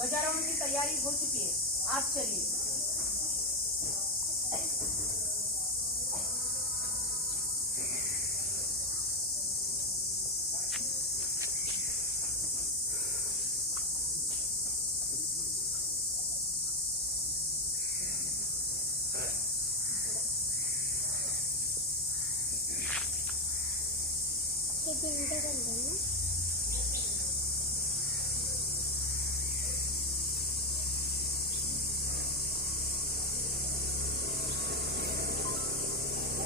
ध्वजारोहण की तैयारी हो चुकी है। आप चलिए। तो कर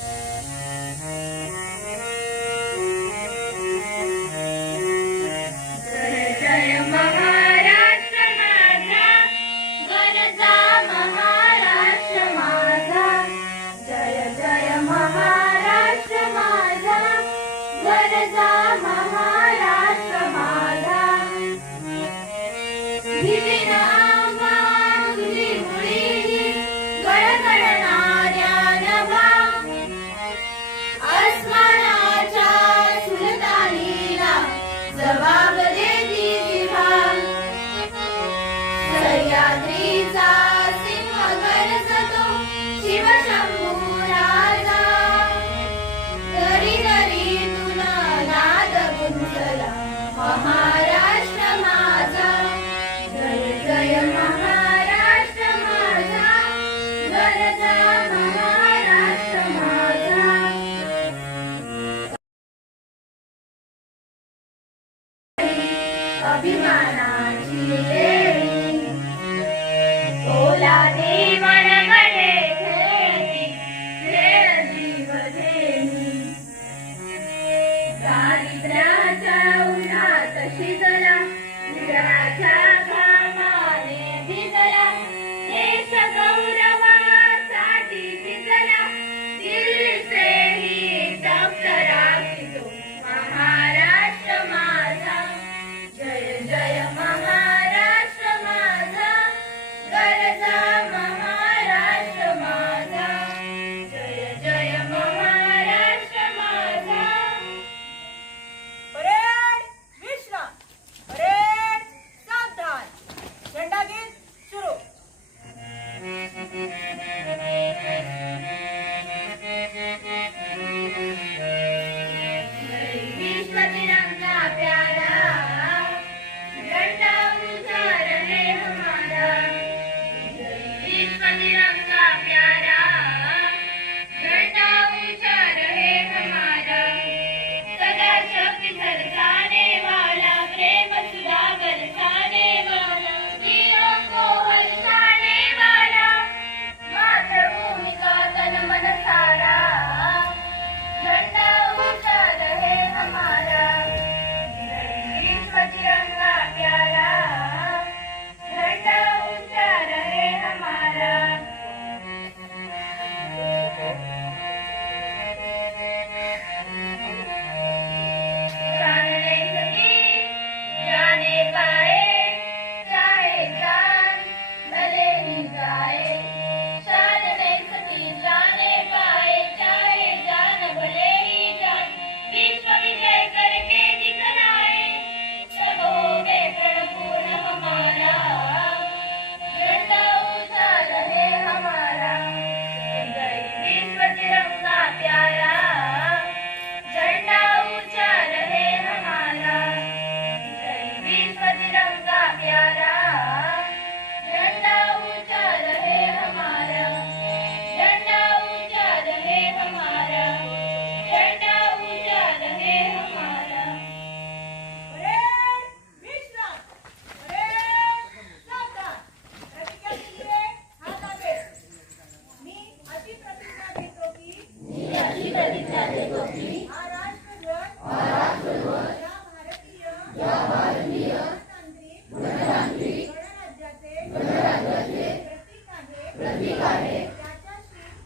Bye. Abimana. Mira,